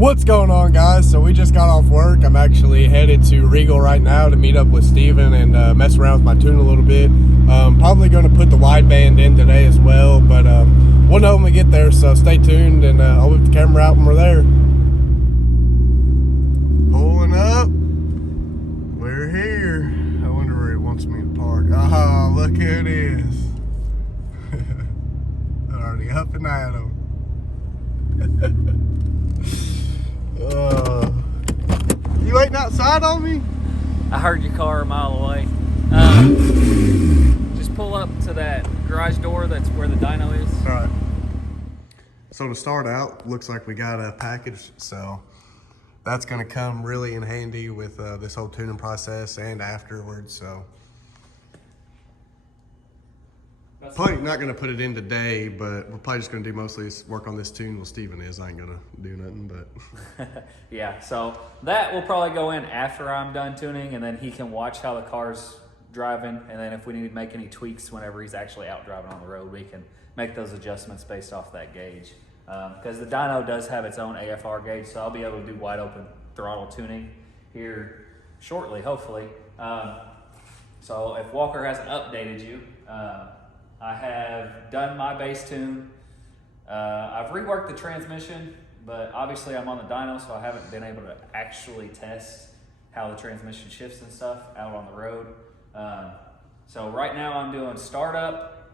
What's going on, guys? So we just got off work. I'm actually headed to Regal right now to meet up with Steven and mess around with my tune a little bit. Probably going to put the wideband in today as well, but we'll know when we get there, so stay tuned, and I'll whip the camera out when we're there. Pulling up. We're here. I wonder where he wants me to park. Oh, look who it is. Already up and at him. You waiting outside on me? I heard your car a mile away. Just pull up to that garage door. That's where the dyno is. All right. So to start out, looks like we got a package. So that's going to come really in handy with this whole tuning process and afterwards. So probably not going to put it in today, but we're probably just going to do mostly work on this tune while Steven is. I ain't going to do nothing, but. Yeah, so that will probably go in after I'm done tuning, and then he can watch how the car's driving, and then if we need to make any tweaks whenever he's actually out driving on the road, we can make those adjustments based off that gauge. Because the dyno does have its own AFR gauge, so I'll be able to do wide open throttle tuning here shortly, hopefully. So if Walker hasn't updated you, I have done my bass tune. I've reworked the transmission, but obviously I'm on the dyno, so I haven't been able to actually test how the transmission shifts and stuff out on the road. So right now I'm doing startup.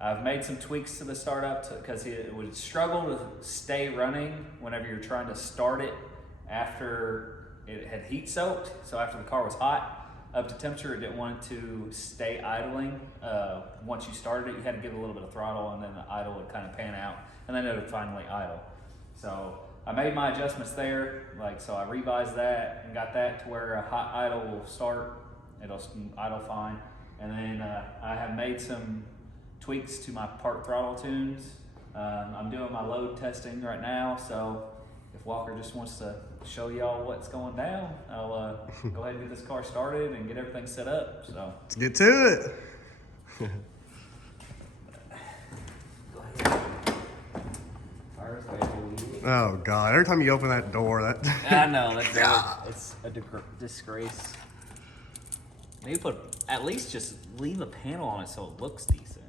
I've made some tweaks to the startup because it would struggle to stay running whenever you're trying to start it after it had heat soaked. So after the car was hot up to temperature, it didn't want it to stay idling. Once you started it, you had to give it a little bit of throttle, and then the idle would kind of pan out, and then it would finally idle. So I made my adjustments there, so I revised that and got that to where a hot idle will start. It'll idle fine. And then I have made some tweaks to my part throttle tunes. I'm doing my load testing right now, so if Walker just wants to show y'all what's going down, I'll go ahead and get this car started and get everything set up. So let's get to it. Oh God! Every time you open that door, that I know it's a disgrace. Maybe at least just leave a panel on it so it looks decent.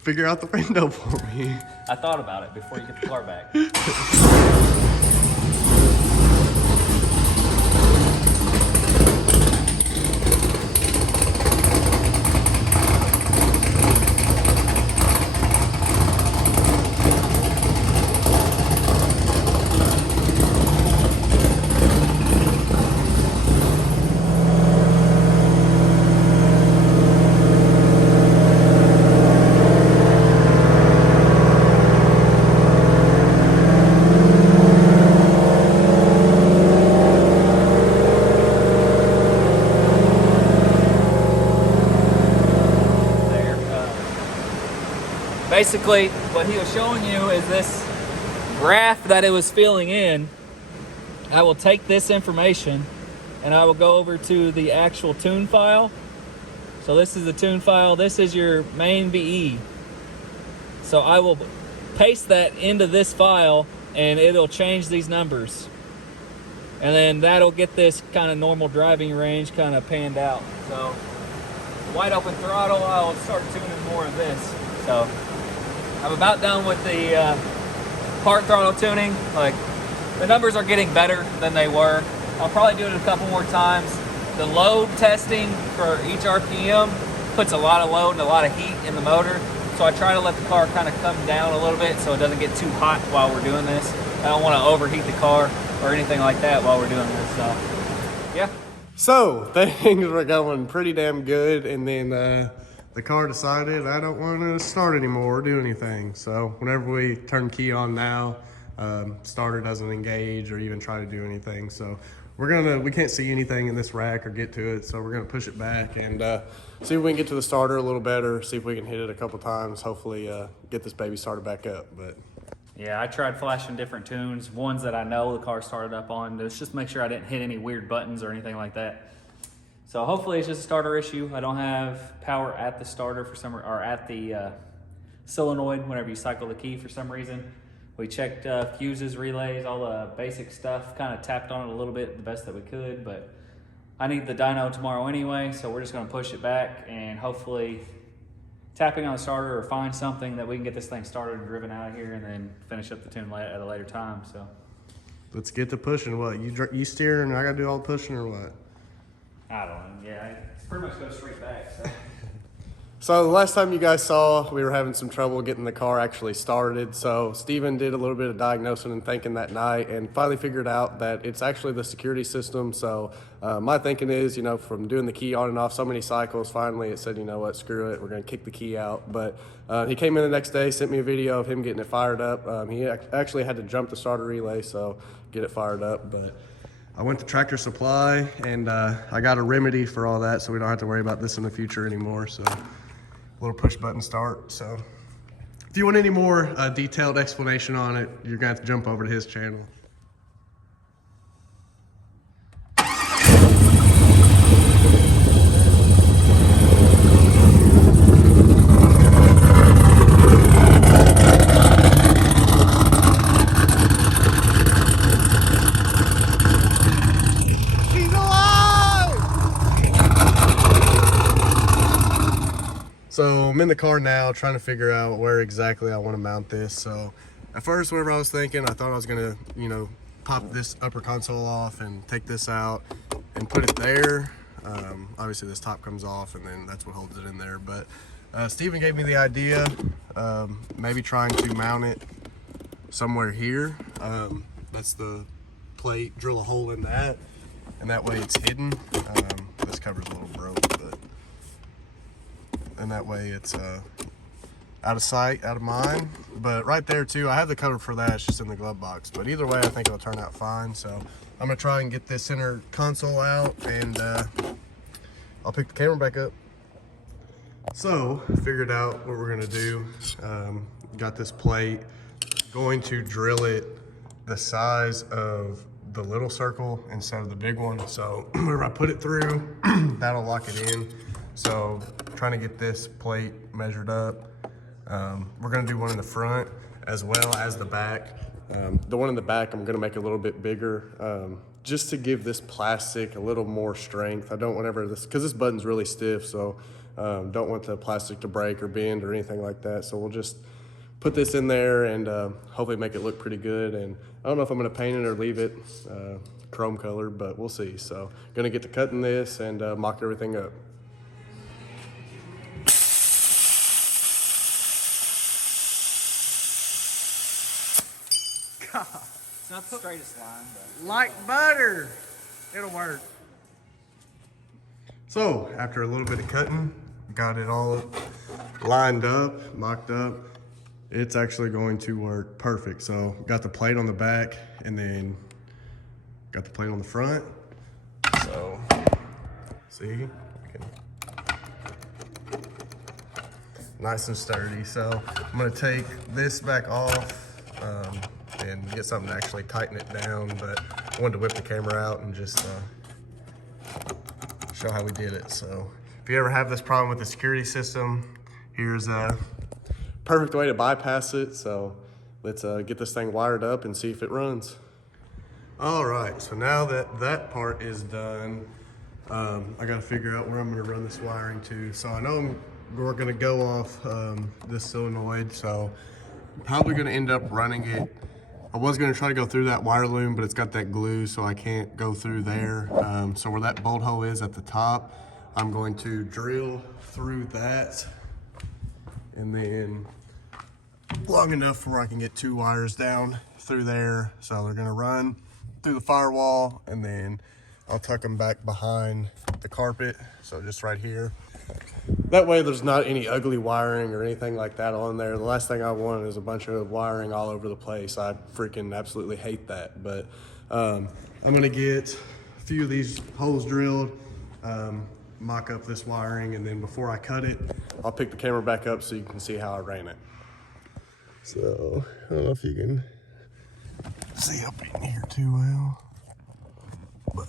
Figure out the window for me. I thought about it before you get the car back. Basically, what he was showing you is this graph that it was filling in. I will take this information and I will go over to the actual tune file. So this is the tune file. This is your main BE. So I will paste that into this file and it'll change these numbers. And then that'll get this kind of normal driving range kind of panned out. So wide open throttle, I'll start tuning more of this. So I'm about done with the part throttle tuning. The numbers are getting better than they were. I'll probably do it a couple more times. The load testing for each RPM puts a lot of load and a lot of heat in the motor. So I try to let the car kind of come down a little bit so it doesn't get too hot while we're doing this. I don't want to overheat the car or anything like that while we're doing this, so yeah. So things were going pretty damn good, and then the car decided I don't want to start anymore or do anything. So whenever we turn key on now, starter doesn't engage or even try to do anything. So we can't see anything in this rack or get to it, so we're gonna push it back and see if we can get to the starter a little better, see if we can hit it a couple times, hopefully get this baby started back up. But yeah, I tried flashing different tunes, ones that I know the car started up on. Let's just make sure I didn't hit any weird buttons or anything like that. So hopefully it's just a starter issue. I don't have power at the starter for some, or at the solenoid whenever you cycle the key for some reason, We checked fuses, relays, all the basic stuff, kind of tapped on it a little bit the best that we could, but I need the dyno tomorrow anyway, so we're just gonna push it back and hopefully tapping on the starter or find something that we can get this thing started and driven out of here and then finish up the tune at a later time, so. Let's get to pushing. What, you steer and I gotta do all the pushing or what? I don't know, yeah, it's pretty much go straight back, so. So the last time you guys saw, we were having some trouble getting the car actually started. So Steven did a little bit of diagnosing and thinking that night and finally figured out that it's actually the security system. So my thinking is, you know, from doing the key on and off so many cycles, finally it said, you know what, screw it, we're gonna kick the key out. But he came in the next day, sent me a video of him getting it fired up. He actually had to jump the starter relay, so get it fired up. But I went to Tractor Supply and I got a remedy for all that, so we don't have to worry about this in the future anymore. So little push button start. So if you want any more detailed explanation on it, you're gonna have to jump over to his channel. So I'm in the car now trying to figure out where exactly I want to mount this. So at first, whatever I was thinking, I thought I was gonna, you know, pop this upper console off and take this out and put it there. Obviously this top comes off and then that's what holds it in there. But Steven gave me the idea, maybe trying to mount it somewhere here. That's the plate, drill a hole in that, and that way it's hidden. This cover's a little broke, but and that way it's out of sight, out of mind. But right there too, I have the cover for that, it's just in the glove box. But either way, I think it'll turn out fine. So I'm gonna try and get this center console out and I'll pick the camera back up. So figured out what we're gonna do. Got this plate, going to drill it the size of the little circle instead of the big one. So whenever I put it through, that'll lock it in. So trying to get this plate measured up. We're gonna do one in the front as well as the back. The one in the back I'm gonna make a little bit bigger just to give this plastic a little more strength. I don't want because this button's really stiff, so don't want the plastic to break or bend or anything like that. So we'll just put this in there and hopefully make it look pretty good. And I don't know if I'm gonna paint it or leave it chrome color, but we'll see. So gonna get to cutting this and mock everything up. It's not the straightest line, but Like butter, it'll work. So after a little bit of cutting, got it all lined up, mocked up. It's actually going to work perfect. So got the plate on the back and then got the plate on the front. So see, nice and sturdy. So I'm gonna take this back off and get something to actually tighten it down, but I wanted to whip the camera out and just show how we did it. So if you ever have this problem with the security system, here's a perfect way to bypass it. So let's get this thing wired up and see if it runs. All right, so now that that part is done, I gotta figure out where I'm gonna run this wiring to. So I know we're gonna go off this solenoid, so I'm probably gonna end up running it. I was gonna try to go through that wire loom, but it's got that glue, so I can't go through there. So where that bolt hole is at the top, I'm going to drill through that and then long enough where I can get 2 wires down through there. So they're gonna run through the firewall and then I'll tuck them back behind the carpet. So just right here. That way there's not any ugly wiring or anything like that on there. The last thing I want is a bunch of wiring all over the place. I freaking absolutely hate that. But I'm gonna get a few of these holes drilled, mock up this wiring, and then before I cut it, I'll pick the camera back up so you can see how I ran it. So I don't know if you can see up in here too well, but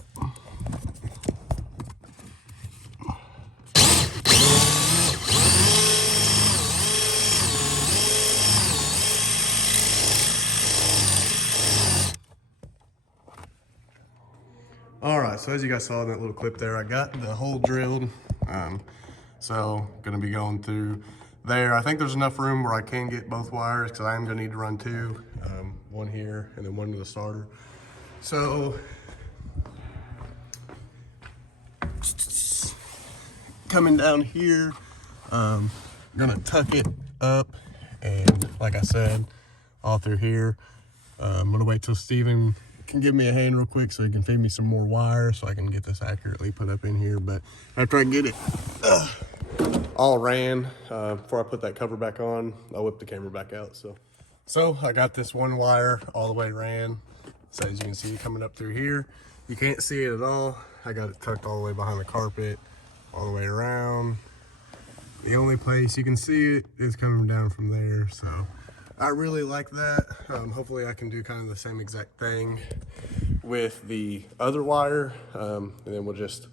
All right, so as you guys saw in that little clip there, I got the hole drilled. So gonna be going through there. I think there's enough room where I can get both wires because I am gonna need to run two, one here and then one to the starter. So coming down here, gonna tuck it up, and like I said, all through here. I'm gonna wait till Steven can give me a hand real quick so he can feed me some more wire so I can get this accurately put up in here. But after I get it all ran, before I put that cover back on, I'll whip the camera back out. So I got this one wire all the way ran. So as you can see, coming up through here, you can't see it at all. I got it tucked all the way behind the carpet, all the way around. The only place you can see it is coming down from there. So I really like that. Hopefully I can do kind of the same exact thing with the other wire. And then we'll just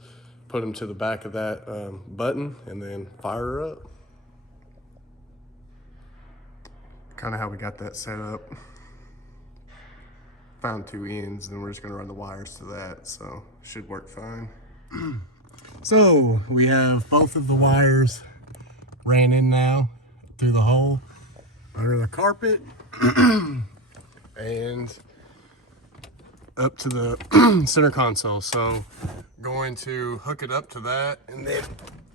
put them to the back of that button and then fire her up. Kind of how we got that set up. Found two ends, and we're just gonna run the wires to that, so should work fine. So we have both of the wires ran in now through the hole under the carpet and up to the center console. So going to hook it up to that and then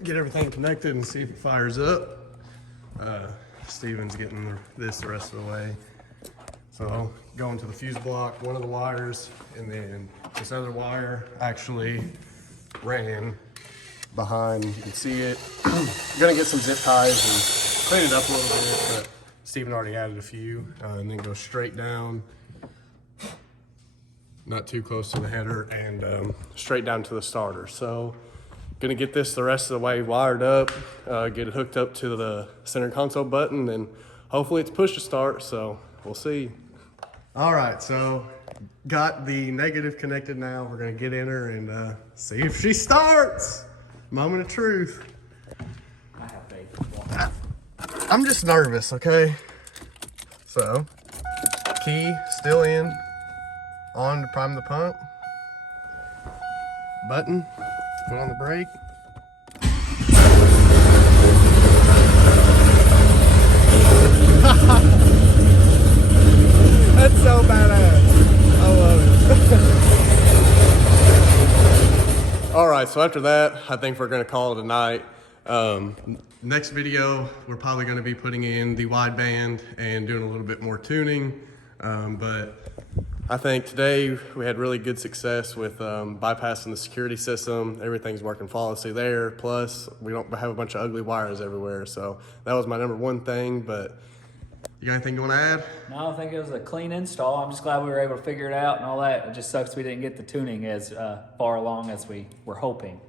get everything connected and see if it fires up. Steven's getting this the rest of the way. So going to the fuse block, one of the wires, and then this other wire actually ran behind. You can see it. I'm gonna get some zip ties and clean it up a little bit, but Steven already added a few, and then go straight down, not too close to the header, and straight down to the starter. So gonna get this the rest of the way wired up, get it hooked up to the center console button, and hopefully it's push to start, so we'll see. All right, so got the negative connected now. We're gonna get in her and see if she starts. Moment of truth. I have faith. I'm just nervous, okay? So, key still in, on to prime the pump. Button, foot on the brake. That's so badass. I love it. All right, so after that, I think we're gonna call it a night. Next video, we're probably gonna be putting in the wideband and doing a little bit more tuning. But I think today we had really good success with bypassing the security system. Everything's working flawlessly there. Plus, we don't have a bunch of ugly wires everywhere. So that was my #1 thing, but you got anything you wanna add? No, I think it was a clean install. I'm just glad we were able to figure it out and all that. It just sucks we didn't get the tuning as far along as we were hoping.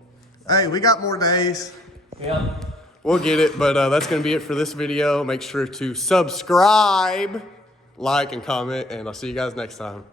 Hey, we got more days. Yeah. We'll get it, but that's gonna be it for this video. Make sure to subscribe, like, and comment, and I'll see you guys next time.